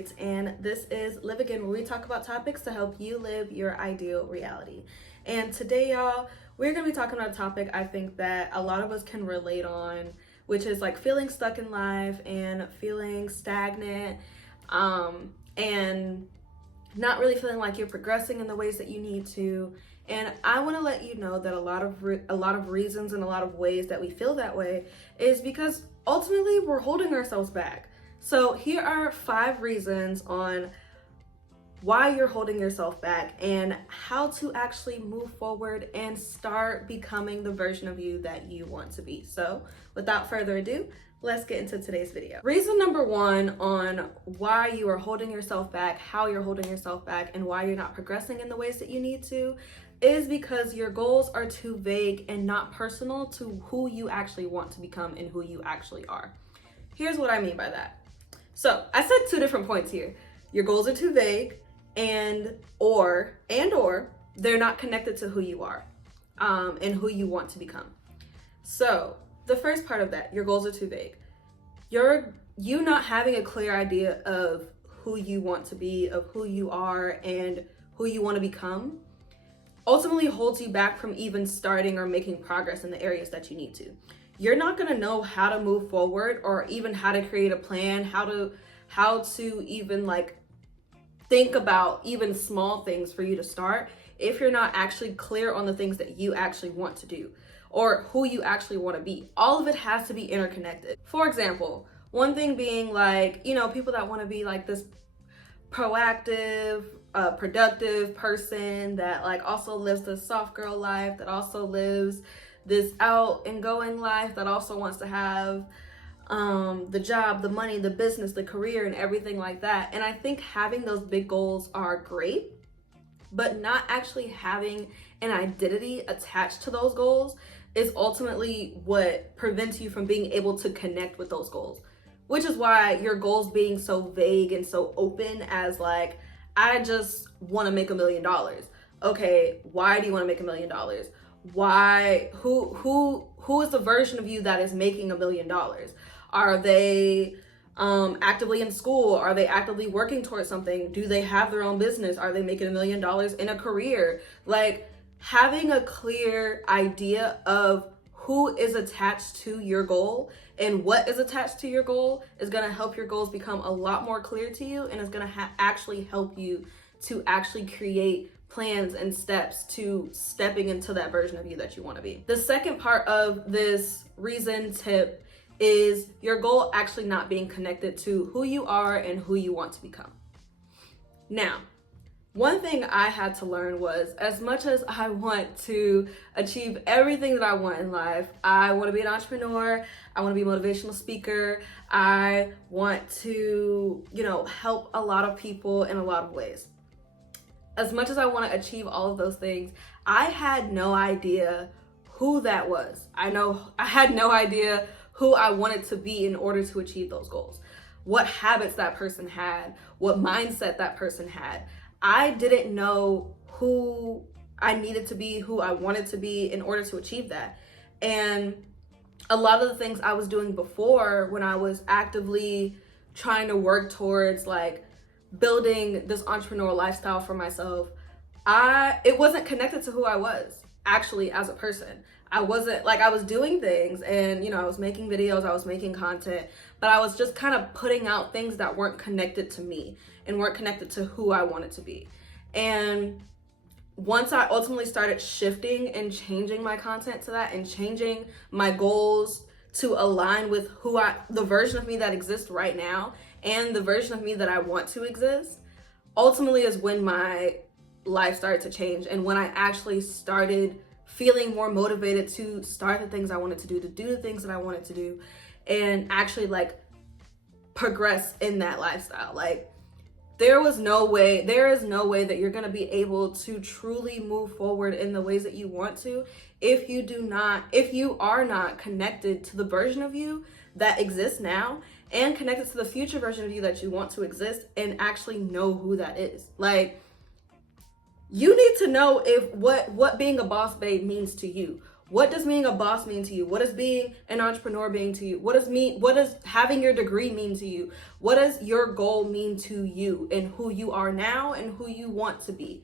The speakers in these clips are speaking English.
Streets, and this is Live Again, where we talk about topics to help you live your ideal reality. And today, y'all, we're going to be talking about a topic I think that a lot of us can relate on, which is like feeling stuck in life and feeling stagnant, and not really feeling like you're progressing in the ways that you need to. And I want to let you know that a lot of reasons and a lot of ways that we feel that way is because ultimately we're holding ourselves back. So here are 5 reasons on why you're holding yourself back and how to actually move forward and start becoming the version of you that you want to be. So without further ado, let's get into today's video. Reason number 1 on why you are holding yourself back, how you're holding yourself back, and why you're not progressing in the ways that you need to is because your goals are too vague and not personal to who you actually want to become and who you actually are. Here's what I mean by that. So I said 2 different points here. Your goals are too vague and or they're not connected to who you are and who you want to become. So the first part of that, your goals are too vague. You not having a clear idea of who you want to be, of who you are and who you want to become ultimately holds you back from even starting or making progress in the areas that you need to. You're not going to know how to move forward or even how to create a plan, how to even like think about even small things for you to start if you're not actually clear on the things that you actually want to do or who you actually want to be. All of it has to be interconnected. For example, one thing being like, people that want to be like this proactive, productive person that like also lives this soft girl life, that also lives this out and going life, that also wants to have the job, the money, the business, the career, and everything like that. And I think having those big goals are great, but not actually having an identity attached to those goals is ultimately what prevents you from being able to connect with those goals, which is why your goals being so vague and so open as like, I just want to make $1 million. Okay, why do you want to make $1 million? Why? Who is the version of you that is making $1 million? Are they actively in school? Are they actively working towards something? Do they have their own business? Are they making $1 million in a career? Like having a clear idea of who is attached to your goal and what is attached to your goal is going to help your goals become a lot more clear to you, and it's going to actually help you to actually create plans and steps to stepping into that version of you that you want to be. The second part of this reason tip is your goal actually not being connected to who you are and who you want to become. Now, one thing I had to learn was, as much as I want to achieve everything that I want in life, I want to be an entrepreneur, I want to be a motivational speaker, I want to, help a lot of people in a lot of ways. As much as I want to achieve all of those things, I had no idea who that was. I had no idea who I wanted to be in order to achieve those goals. What habits that person had, what mindset that person had. I didn't know who I needed to be, who I wanted to be in order to achieve that. And a lot of the things I was doing before when I was actively trying to work towards like building this entrepreneurial lifestyle for myself, it wasn't connected to who I was actually as a person. I was doing things and, I was making videos, I was making content, but I was just kind of putting out things that weren't connected to me and weren't connected to who I wanted to be. And once I ultimately started shifting and changing my content to that and changing my goals to align with the version of me that exists right now and the version of me that I want to exist, ultimately is when my life started to change and when I actually started feeling more motivated to start the things I wanted to do the things that I wanted to do, and actually like progress in that lifestyle. Like there is no way that you're going to be able to truly move forward in the ways that you want to if you are not connected to the version of you that exists now and connected to the future version of you that you want to exist and actually know who that is. Like you need to know what being a boss babe means to you. What does being a boss mean to you? What does being an entrepreneur mean to you? What does having your degree mean to you? What does your goal mean to you and who you are now and who you want to be?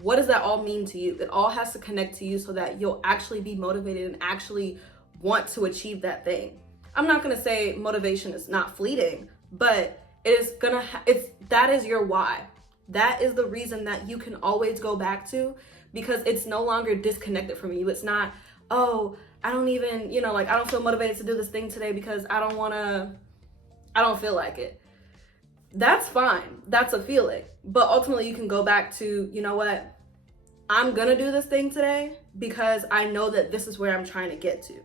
What does that all mean to you? It all has to connect to you so that you'll actually be motivated and actually want to achieve that thing. I'm not gonna say motivation is not fleeting, but that is your why. That is the reason that you can always go back to, because it's no longer disconnected from you. It's not, oh, I don't even, I don't feel motivated to do this thing today because I don't feel like it. That's fine. That's a feeling. But ultimately you can go back to, you know what? I'm gonna do this thing today because I know that this is where I'm trying to get to.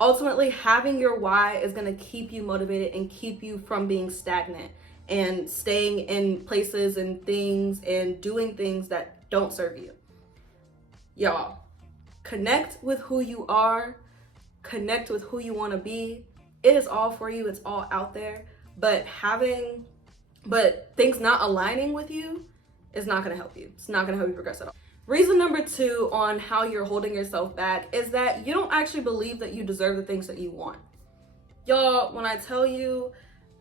Ultimately, having your why is gonna keep you motivated and keep you from being stagnant and staying in places and things and doing things that don't serve you. Y'all, connect with who you are, connect with who you want to be. It is all for you, it's all out there, but things not aligning with you is not going to help you. It's not going to help you progress at all. Reason number 2 on how you're holding yourself back is that you don't actually believe that you deserve the things that you want. Y'all, when I tell you,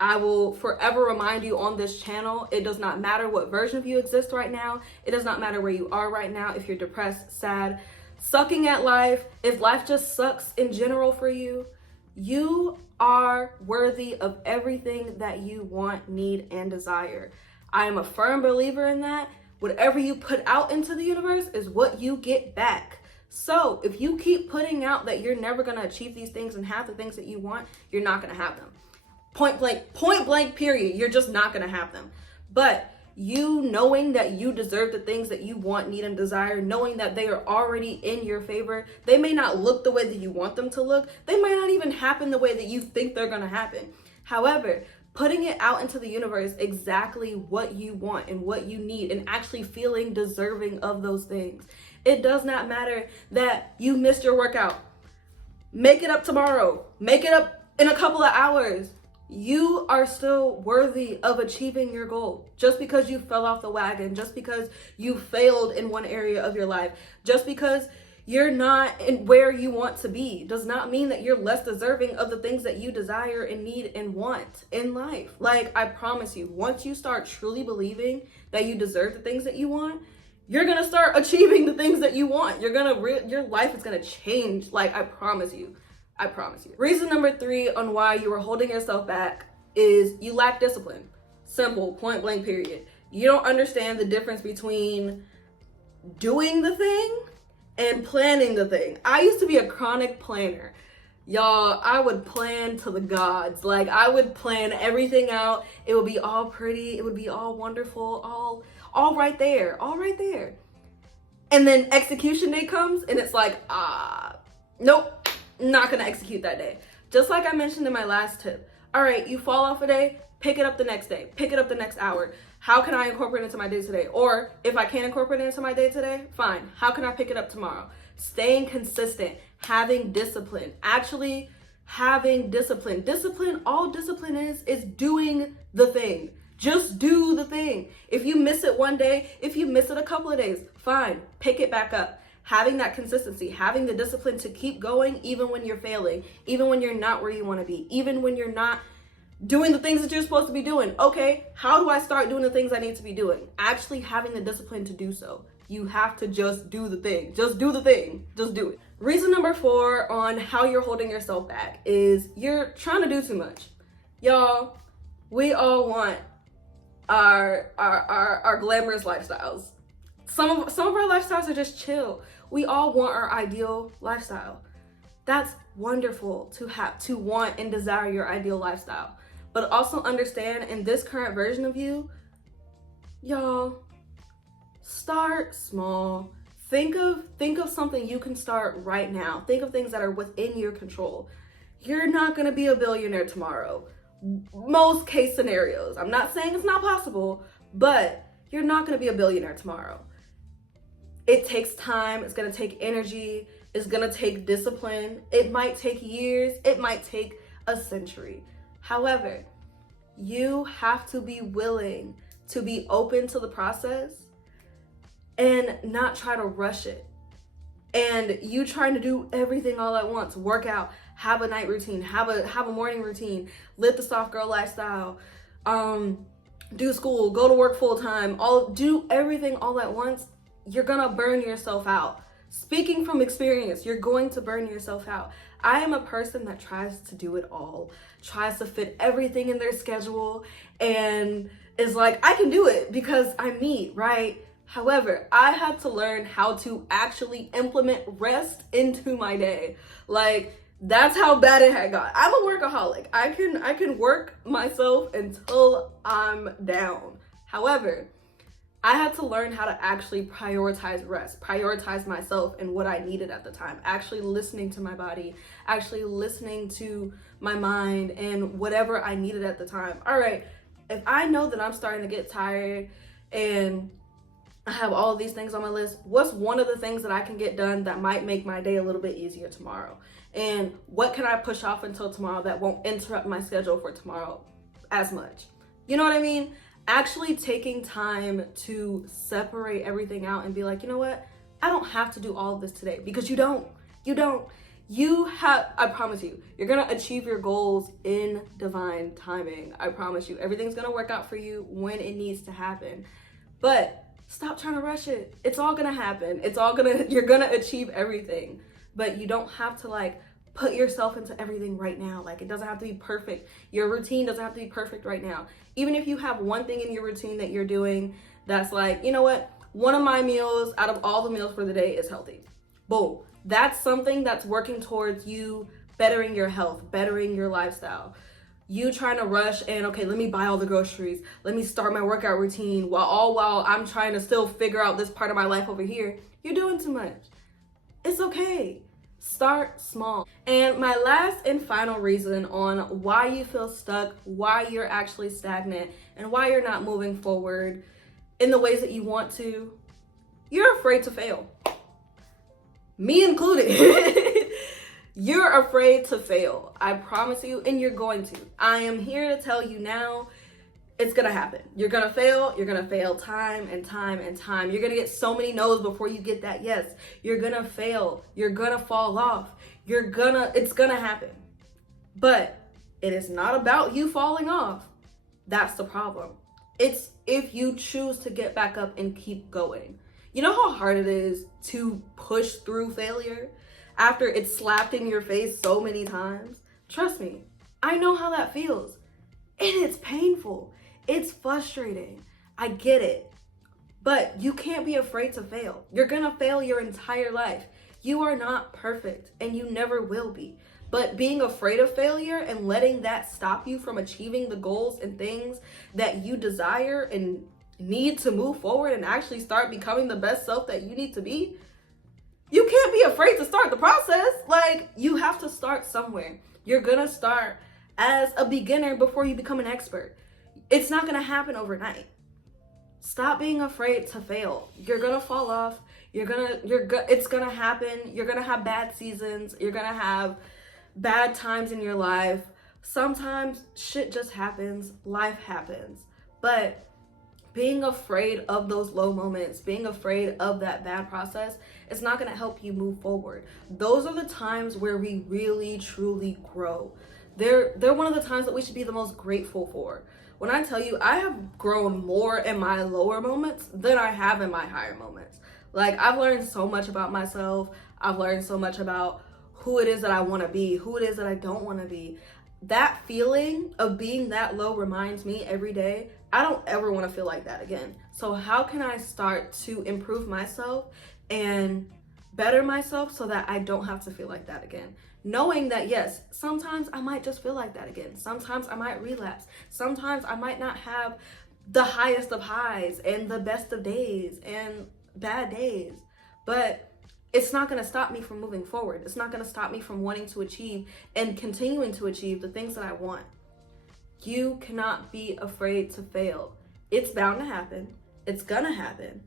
I will forever remind you on this channel, it does not matter what version of you exists right now. It does not matter where you are right now. If you're depressed, sad, sucking at life, if life just sucks in general for you, you are worthy of everything that you want, need, and desire. I am a firm believer in that. Whatever you put out into the universe is what you get back. So if you keep putting out that you're never gonna achieve these things and have the things that you want, you're not gonna have them. Point blank, period. You're just not gonna have them. But you knowing that you deserve the things that you want, need, and desire, knowing that they are already in your favor, they may not look the way that you want them to look. They might not even happen the way that you think they're gonna happen. However, putting it out into the universe exactly what you want and what you need and actually feeling deserving of those things. It does not matter that you missed your workout. Make it up tomorrow. Make it up in a couple of hours. You are still worthy of achieving your goal. Just because you fell off the wagon, just because you failed in one area of your life, just because you're not in where you want to be, does not mean that you're less deserving of the things that you desire and need and want in life. Like, I promise you, once you start truly believing that you deserve the things that you want, you're gonna start achieving the things that you want. Your life is gonna change. Like, I promise you. I promise you. Reason number 3 on why you are holding yourself back is you lack discipline. Simple, point blank, period. You don't understand the difference between doing the thing and planning the thing. I used to be a chronic planner. Y'all, I would plan to the gods. Like, I would plan everything out. It would be all pretty. It would be all wonderful, all right there, And then execution day comes and it's like, nope. Not gonna execute that day. Just like I mentioned in my last tip. All right, you fall off a day, pick it up the next day, pick it up the next hour. How can I incorporate it into my day today? Or if I can't incorporate it into my day today, fine. How can I pick it up tomorrow? Staying consistent, having discipline, actually having discipline. All discipline is doing the thing. Just do the thing. If you miss it one day, if you miss it a couple of days, fine, pick it back up. Having that consistency, having the discipline to keep going even when you're failing, even when you're not where you want to be, even when you're not doing the things that you're supposed to be doing. Okay, how do I start doing the things I need to be doing? Actually having the discipline to do so. You have to just do the thing. Just do the thing. Just do it. Reason number 4 on how you're holding yourself back is you're trying to do too much. Y'all, we all want our glamorous lifestyles. Some of our lifestyles are just chill. We all want our ideal lifestyle. That's wonderful to want and desire your ideal lifestyle. But also understand, in this current version of you, y'all, start small. Think of something you can start right now. Think of things that are within your control. You're not gonna be a billionaire tomorrow. Most case scenarios. I'm not saying it's not possible, but you're not gonna be a billionaire tomorrow. It takes time, it's gonna take energy, it's gonna take discipline. It might take years, it might take a century. However, you have to be willing to be open to the process and not try to rush it. and you trying to do everything all at once, work out, have a night routine, have a morning routine, live the soft girl lifestyle, do school, go to work full time, do everything all at once, you're gonna burn yourself out. Speaking from experience, you're going to burn yourself out. I am a person that tries to do it all, tries to fit everything in their schedule, and is like, I can do it because I'm me, right? However, I had to learn how to actually implement rest into my day. Like, that's how bad it had got. I'm a workaholic. I can work myself until I'm down. However, I had to learn how to actually prioritize rest, prioritize myself and what I needed at the time, actually listening to my body, actually listening to my mind and whatever I needed at the time. All right, if I know that I'm starting to get tired and I have all of these things on my list, what's one of the things that I can get done that might make my day a little bit easier tomorrow? And what can I push off until tomorrow that won't interrupt my schedule for tomorrow as much? You know what I mean? Actually taking time to separate everything out and be like, you know what? I don't have to do all of this today, because you don't. I promise you, you're gonna achieve your goals in divine timing. I promise you, everything's gonna work out for you when it needs to happen. But stop trying to rush it. It's all gonna happen. You're gonna achieve everything. But you don't have to like put yourself into everything right now. Like, it doesn't have to be perfect. Your routine doesn't have to be perfect right now. Even if you have one thing in your routine that you're doing that's like, you know what? One of my meals out of all the meals for the day is healthy. Boom. That's something that's working towards you bettering your health, bettering your lifestyle. You trying to rush and, okay, let me buy all the groceries. Let me start my workout routine while I'm trying to still figure out this part of my life over here. You're doing too much. It's okay. Start small. And my last and final reason on why you feel stuck, why you're actually stagnant, and why you're not moving forward in the ways that you want to, you're afraid to fail. Me included. You're afraid to fail. I promise you, and you're going to. I am here to tell you now, it's gonna happen. You're gonna fail. You're gonna fail time and time and time. You're gonna get so many no's before you get that yes. You're gonna fail. You're gonna fall off. It's gonna happen. But it is not about you falling off. That's the problem. It's if you choose to get back up and keep going. You know how hard it is to push through failure after it's slapped in your face so many times? Trust me, I know how that feels. And it's painful. It's frustrating. I get it. But you can't be afraid to fail. You're gonna fail your entire life. You are not perfect, and you never will be. But being afraid of failure and letting that stop you from achieving the goals and things that you desire and need to move forward and actually start becoming the best self that you need to be, you can't be afraid to start the process. Like, you have to start somewhere. You're gonna start as a beginner before you become an expert. It's not gonna happen overnight. Stop being afraid to fail. You're gonna fall off. It's gonna happen. You're gonna have bad seasons. You're gonna have bad times in your life. Sometimes shit just happens. Life happens. But being afraid of those low moments, being afraid of that bad process, it's not gonna help you move forward. Those are the times where we really, truly grow. They're one of the times that we should be the most grateful for. When I tell you, I have grown more in my lower moments than I have in my higher moments. Like, I've learned so much about myself. I've learned so much about who it is that I want to be, who it is that I don't want to be. That feeling of being that low reminds me every day, I don't ever want to feel like that again. So how can I start to improve myself and better myself so that I don't have to feel like that again? Knowing that, yes, sometimes I might just feel like that again. Sometimes I might relapse. Sometimes I might not have the highest of highs and the best of days and bad days. But it's not going to stop me from moving forward. It's not going to stop me from wanting to achieve and continuing to achieve the things that I want. You cannot be afraid to fail. It's bound to happen. It's going to happen.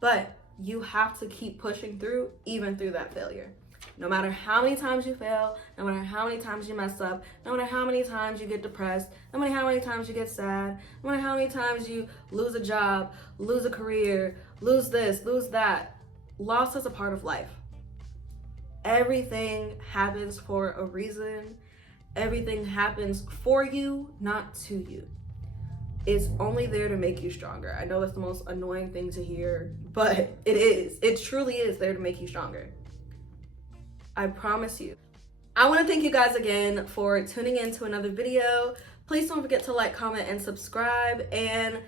But you have to keep pushing through, even through that failure. No matter how many times you fail, no matter how many times you mess up, no matter how many times you get depressed, no matter how many times you get sad, no matter how many times you lose a job, lose a career, lose this, lose that, loss is a part of life. everything happens for a reason. Everything happens for you, not to you. It's only there to make you stronger. I know that's the most annoying thing to hear, but it is. It truly is there to make you stronger. I promise you. I want to thank you guys again for tuning in to another video. Please don't forget to like, comment, and subscribe. And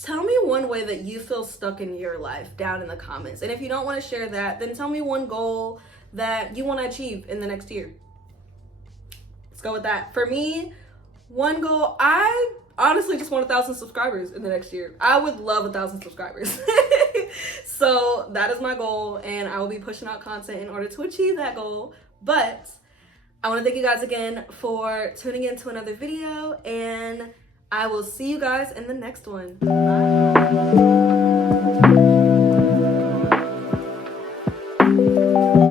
tell me one way that you feel stuck in your life down in the comments. And if you don't want to share that, then tell me one goal that you want to achieve in the next year. Let's go with that. For me, one goal, I honestly just want 1,000 subscribers in the next year. I would love 1,000 subscribers. So that is my goal, and I will be pushing out content in order to achieve that goal. But I want to thank you guys again for tuning in to another video, and I will see you guys in the next one. Bye.